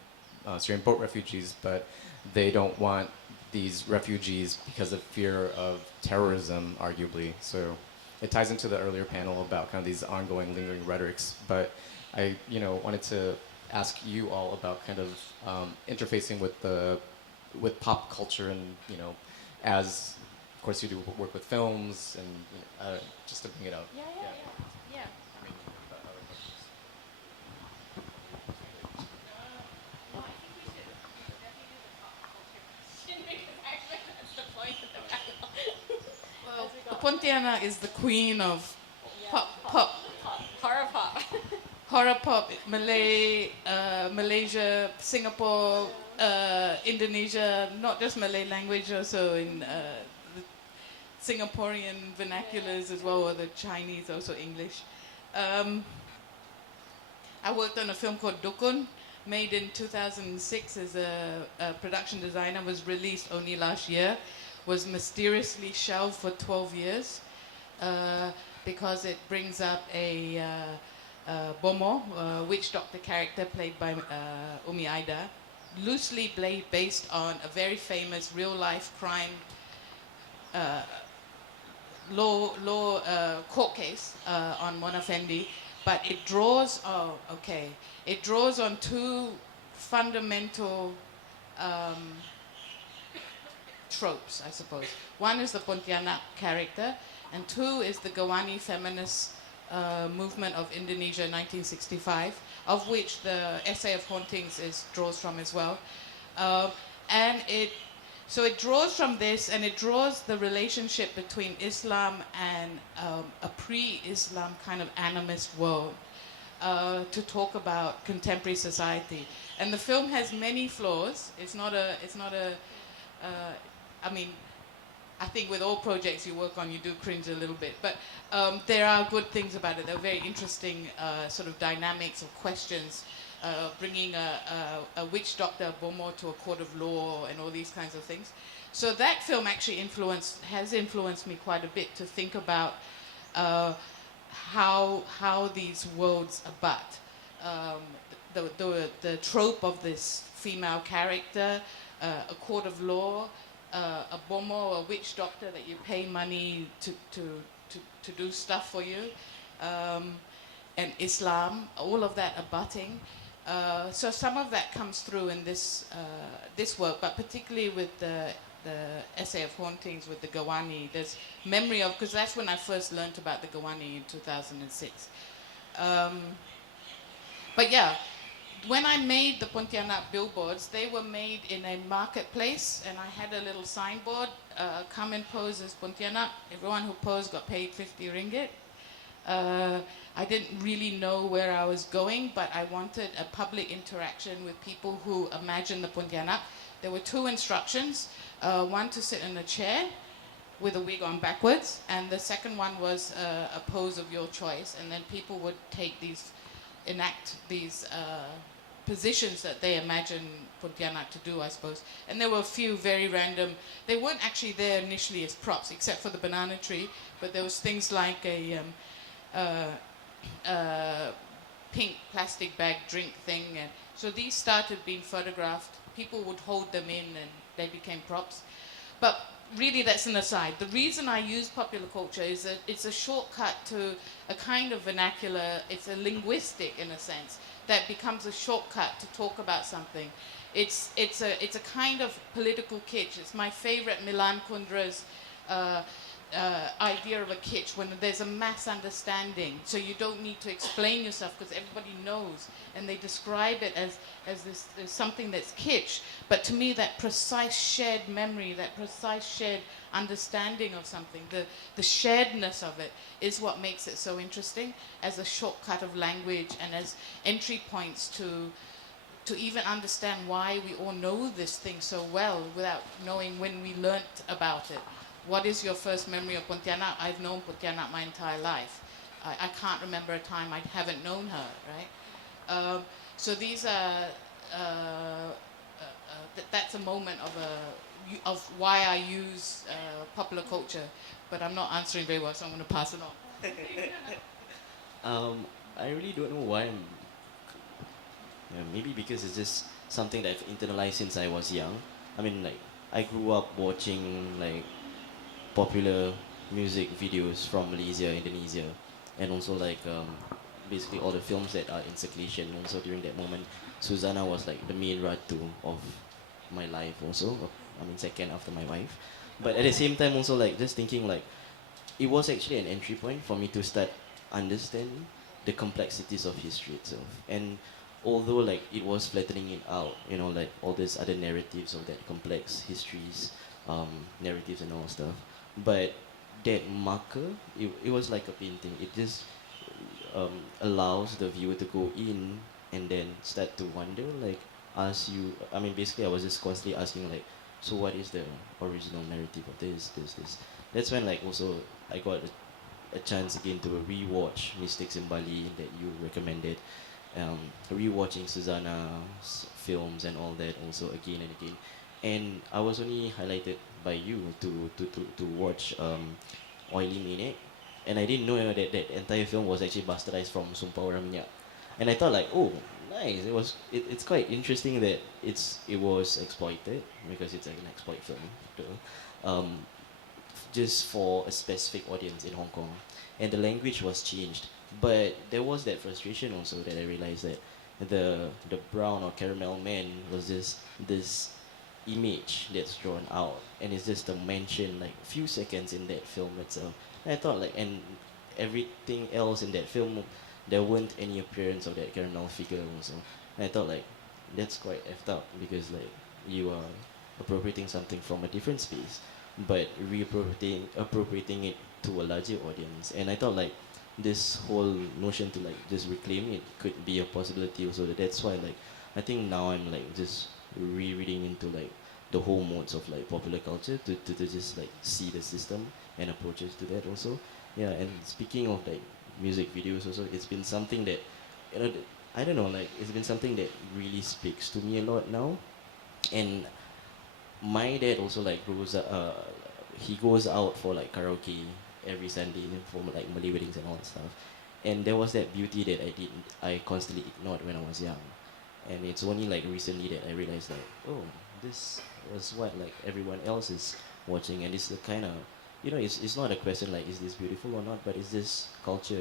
Syrian boat refugees, but they don't want these refugees because of fear of terrorism, arguably. So it ties into the earlier panel about kind of these ongoing, lingering rhetorics. But I, you know, wanted to ask you all about kind of interfacing with pop culture, and you know, as of course you do work with films, and you know, just to bring it up. Yeah. I mean, other questions. No, I think we should definitely do the pop culture question because actually that's the point of the panel. Well, the Pontianak is the queen of pop. Horror pop. Horror pop, Malay, Malaysia, Singapore, Indonesia, not just Malay language, also in the Singaporean vernaculars as well, or the Chinese, also English. I worked on a film called Dukun, made in 2006 as a production designer, was released only last year, was mysteriously shelved for 12 years because it brings up a Bomo, witch doctor character played by Umi Aida, loosely based on a very famous real-life crime law court case on Mona Fendi, but it draws on two fundamental tropes, I suppose. One is the Pontianak character, and two is the Gawani feminist movement of Indonesia 1965, of which the Essay of Hauntings draws from as well. So it draws from this, and it draws the relationship between Islam and a pre-Islam kind of animist world to talk about contemporary society. And the film has many flaws. I think with all projects you work on, you do cringe a little bit. But there are good things about it. There are very interesting sort of dynamics of questions, bringing a witch doctor, Bomo, to a court of law and all these kinds of things. So that film actually has influenced me quite a bit to think about how these worlds abut. The trope of this female character, a court of law, a bomo, a witch doctor that you pay money to do stuff for you, and Islam, all of that abutting. So some of that comes through in this work, but particularly with the essay of hauntings with the Gawani, there's memory of, because that's when I first learned about the Gawani in 2006. But yeah, when I made the Pontianak billboards, they were made in a marketplace, and I had a little signboard, come and pose as Pontianak. Everyone who posed got paid 50 ringgit. I didn't really know where I was going, but I wanted a public interaction with people who imagined the Pontianak. There were 2 instructions, one to sit in a chair with a wig on backwards, and the second one was a pose of your choice, and then people would enact these positions that they imagine Pontianak to do, I suppose. And there were a few very random, they weren't actually there initially as props, except for the banana tree, but there was things like a pink plastic bag drink thing. And so these started being photographed. People would hold them in and they became props. But really that's an aside. The reason I use popular culture is that it's a shortcut to a kind of vernacular, it's a linguistic in a sense, that becomes a shortcut to talk about something. It's a kind of political kitsch. It's my favorite Milan Kundra's idea of a kitsch, when there's a mass understanding, so you don't need to explain yourself because everybody knows, and they describe it as this something that's kitsch. But to me, that precise shared memory, that precise shared understanding of something, the sharedness of it is what makes it so interesting as a shortcut of language and as entry points to even understand why we all know this thing so well without knowing when we learnt about it. What is your first memory of Pontianak? I've known Pontianak my entire life. I can't remember a time I haven't known her, right? So these are, that's a moment of why I use popular culture, but I'm not answering very well, so I'm going to pass it on. I really don't know why maybe because it's just something that I've internalized since I was young. I mean, like, I grew up watching, like, popular music videos from Malaysia, Indonesia, and also like basically all the films that are in circulation. Also during that moment, Susanna was like the main ratu of my life also. I mean, second after my wife. But at the same time also, like, just thinking, like, it was actually an entry point for me to start understanding the complexities of history itself. And although like it was flattening it out, you know, like all these other narratives of that complex histories, narratives and all stuff, but that marker, it was like a painting. It just allows the viewer to go in and then start to wonder, like, I mean, basically I was just constantly asking, like, so what is the original narrative of this? That's when, like, also I got a chance again to rewatch Mystics in Bali that you recommended, rewatching Susanna's films and all that also again and again. And I was only highlighted by you to watch Oily Maniac, and I didn't know that that entire film was actually bastardized from Sumpah Orang Minyak. And I thought, like, oh, nice. It's quite interesting that it was exploited, because it's like an exploit film, just for a specific audience in Hong Kong, and the language was changed. But there was that frustration also, that I realized that the brown or caramel man was just this image that's drawn out, and it's just a mention, like, a few seconds in that film itself. And I thought, like, and everything else in that film, there weren't any appearance of that caramel figure also. And I thought, like, that's quite effed up, because, like, you are appropriating something from a different space, but appropriating it to a larger audience. And I thought, like, this whole notion to, like, just reclaim it could be a possibility also. That's why, like, I think now I'm, like, just rereading into, like, the whole modes of, like, popular culture to just, like, see the system and approaches to that also. Yeah. And speaking of, like, music videos also, it's been something that, you know, I don't know, like, it's been something that really speaks to me a lot now. And my dad also, like, he goes out for, like, karaoke every Sunday for, like, Malay weddings and all that stuff. And there was that beauty that I constantly ignored when I was young. And it's only, like, recently that I realized, like, oh, this was what like everyone else is watching, and it's the kind of, it's not a question like is this beautiful or not, but is this culture,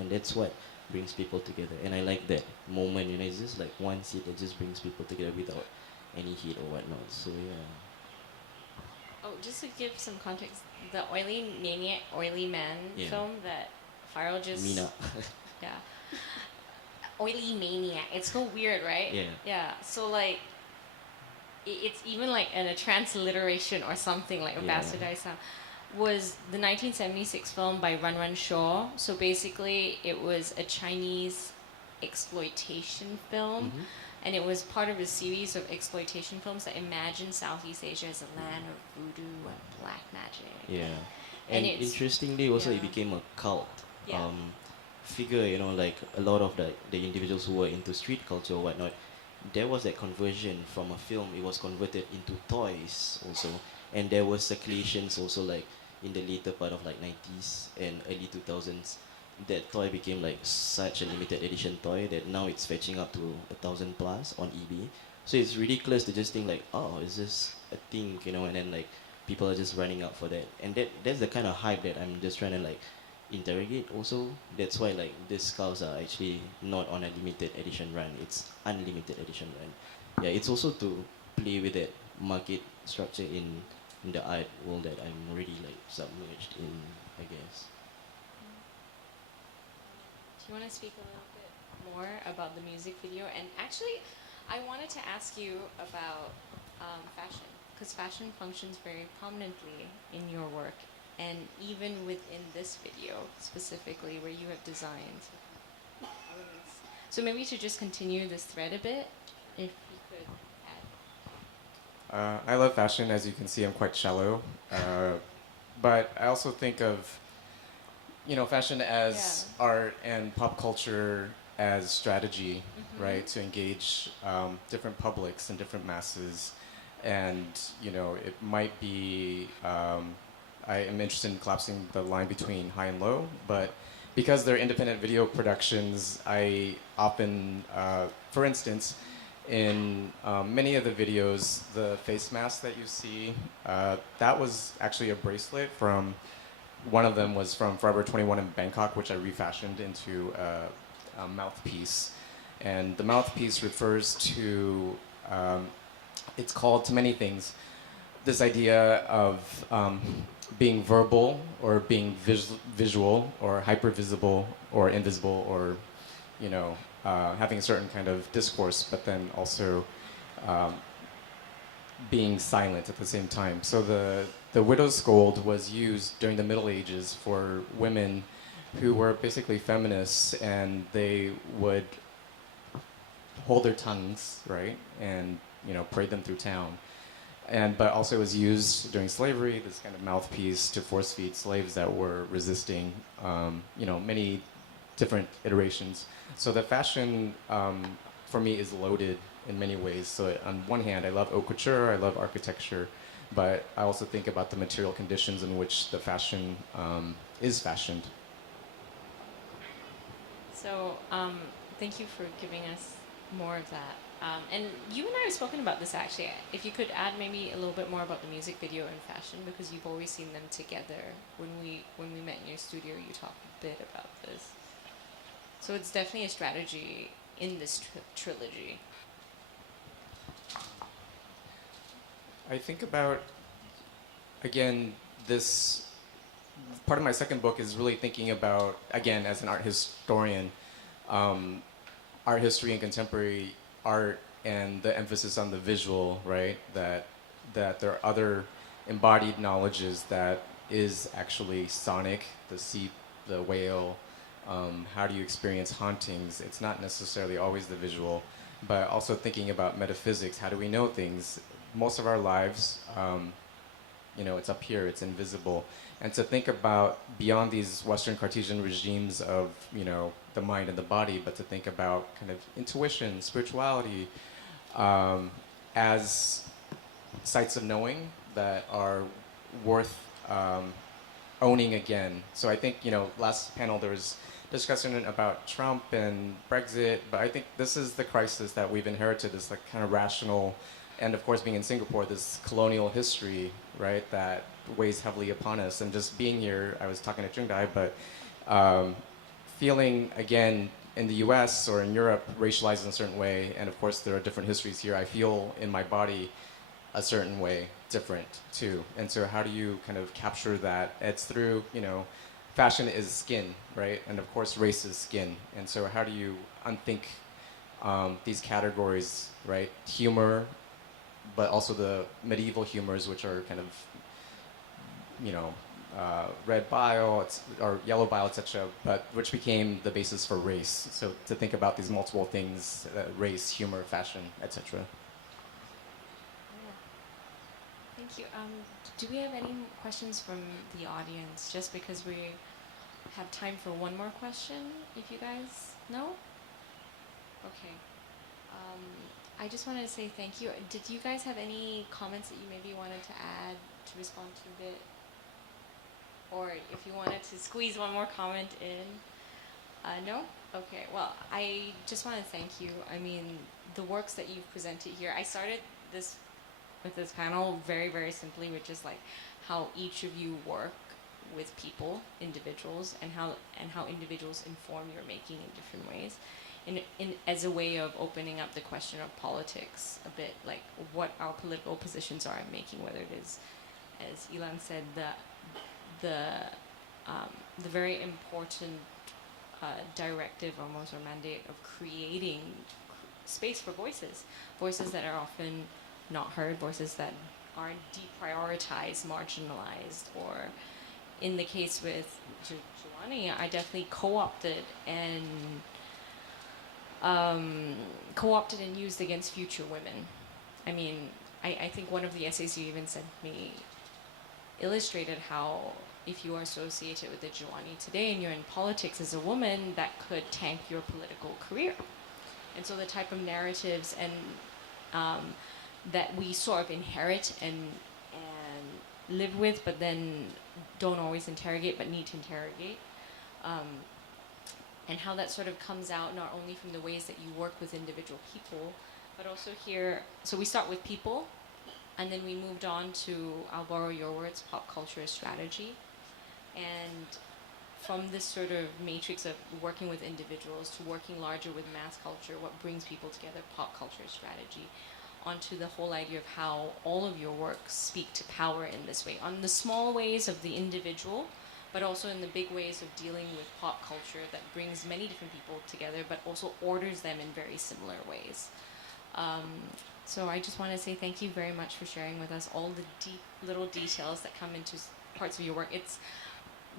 and that's what brings people together. And I like that moment, it's just like one seat that just brings people together without any heat or whatnot. So yeah. Oh, just to give some context, the Oily Maniac, Oily Man Yeah. film that Fyerool just... Mina. Yeah. Oily Maniac. It's so weird, right? Yeah. Yeah. So, like, it's even like in a transliteration or something, like a Yeah. bastardized sound, was the 1976 film by Run Run Shaw. So basically, it was a Chinese exploitation film. Mhm. And it was part of a series of exploitation films that imagine Southeast Asia as a land of voodoo and black magic. Yeah. And And it's- interestingly, also yeah. it became a cult Yeah. figure. Like a lot of the individuals who were into street culture or whatnot. There was that conversion from a film. It was converted into toys also, and there was circulations also like in the later part of like 90s and early 2000s. That toy became like such a limited edition toy that now it's fetching up to 1,000 plus on eBay. So it's ridiculous to just think like, oh, is this a thing, and then like people are just running out for that. And that's the kind of hype that I'm just trying to like interrogate also. That's why like these skulls are actually not on a limited edition run. It's unlimited edition run. Yeah, it's also to play with that market structure in the art world that I'm already like submerged in, I guess. Do you want to speak a little bit more about the music video? And actually, I wanted to ask you about fashion, because fashion functions very prominently in your work, and even within this video specifically, where you have designed elements. So maybe to just continue this thread a bit, if you could add. I love fashion. As you can see, I'm quite shallow. But I also think of, fashion as art and pop culture as strategy, right? To engage different publics and different masses. And, it might be, I am interested in collapsing the line between high and low, but because they're independent video productions, I often, for instance, in many of the videos, the face mask that you see, that was actually a bracelet from, one of them was from Forever 21 in Bangkok, which I refashioned into a mouthpiece. And the mouthpiece refers to, it's called to many things, this idea of being verbal or being visual or hypervisible or invisible or, having a certain kind of discourse, but then also being silent at the same time. So the widow's scold was used during the Middle Ages for women who were basically feminists, and they would hold their tongues, right, and parade them through town. But also it was used during slavery, this kind of mouthpiece to force feed slaves that were resisting, many different iterations. So the fashion, for me, is loaded in many ways. So on one hand, I love haute couture, I love architecture, but I also think about the material conditions in which the fashion is fashioned. So thank you for giving us more of that. And you and I have spoken about this actually. If you could add maybe a little bit more about the music video and fashion, because you've always seen them together. When we met in your studio, you talked a bit about this. So it's definitely a strategy in this trilogy. I think about, again, this part of my second book is really thinking about, again, as an art historian, art history and contemporary art and the emphasis on the visual, right? That there are other embodied knowledges that is actually sonic, the sea, the whale, how do you experience hauntings? It's not necessarily always the visual, but also thinking about metaphysics. How do we know things? Most of our lives, it's up here, it's invisible. And to think about beyond these Western Cartesian regimes of, the mind and the body, but to think about kind of intuition, spirituality, as sites of knowing that are worth owning again. So I think, last panel there was discussion about Trump and Brexit, but I think this is the crisis that we've inherited, this like kind of rational and of course being in Singapore, this colonial history, right, that weighs heavily upon us. And just being here, I was talking to Chungdai, but feeling again in the US or in Europe racialized in a certain way, and of course there are different histories here, I feel in my body a certain way different too. And so how do you kind of capture that? It's through, you know, fashion is skin, right? And of course race is skin. And so how do you unthink these categories, right? Humor, but also the medieval humors, which are kind of, you know, red bile or yellow bile, etc., but which became the basis for race. So to think about these multiple things, race, humor, fashion, etc. Thank you. Do we have any questions from the audience? Just because we have time for one more question, if you guys know? Okay. I just wanted to say thank you. Did you guys have any comments that you maybe wanted to add to respond to it? Or if you wanted to squeeze one more comment in? No? Okay. Well, I just want to thank you. I mean, the works that you've presented here, I started this with this panel very, very simply, which is like how each of you work with people, individuals, and how individuals inform your making in different ways. In as a way of opening up the question of politics a bit, like what our political positions are in making, whether it is, as I-Lann said, the very important directive almost, or mandate of creating space for voices that are often not heard, voices that are deprioritized, marginalized, or in the case with Giovanni, I definitely co-opted and used against future women. I mean, I think one of the essays you even sent me illustrated how if you are associated with the Giovanni today and you're in politics as a woman, that could tank your political career. And so the type of narratives and that we sort of inherit and live with, but then don't always interrogate, but need to interrogate. And how that sort of comes out not only from the ways that you work with individual people, but also here, so we start with people, and then we moved on to, I'll borrow your words, pop culture strategy. And from this sort of matrix of working with individuals to working larger with mass culture, what brings people together, pop culture strategy, onto the whole idea of how all of your works speak to power in this way, on the small ways of the individual, but also in the big ways of dealing with pop culture that brings many different people together, but also orders them in very similar ways. So I just want to say thank you very much for sharing with us all the deep little details that come into parts of your work. It's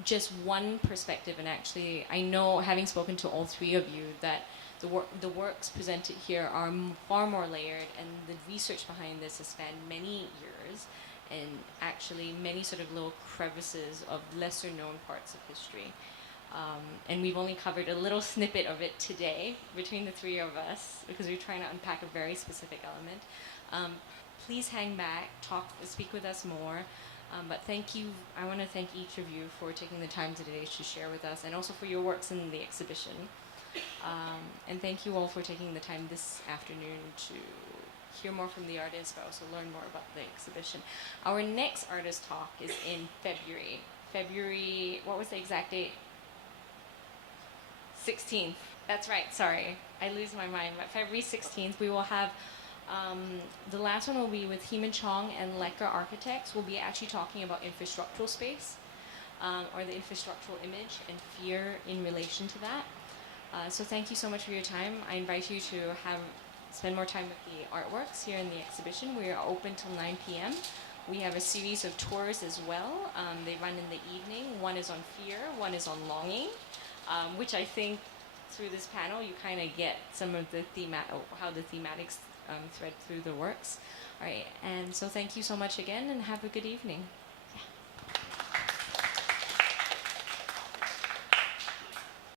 just one perspective, and actually I know, having spoken to all three of you, that the works presented here are far more layered, and the research behind this has spanned many years, and actually many sort of little crevices of lesser known parts of history. And we've only covered a little snippet of it today between the three of us, because we're trying to unpack a very specific element. Please hang back, speak with us more. But thank you, I want to thank each of you for taking the time today to share with us, and also for your works in the exhibition. And thank you all for taking the time this afternoon to hear more from the artists, but also learn more about the exhibition. Our next artist talk is in February. What was the exact date? 16th. That's right, sorry. I lose my mind. But February 16th, we will have, the last one will be with Heeman Chong and Lecker Architects. We'll be actually talking about infrastructural space, or the infrastructural image and fear in relation to that. So thank you so much for your time. I invite you to spend more time with the artworks here in the exhibition. We are open till 9 p.m. We have a series of tours as well. They run in the evening. One is on fear, one is on longing, which I think through this panel you kind of get some of the how the thematics thread through the works. All right, and so thank you so much again, and have a good evening.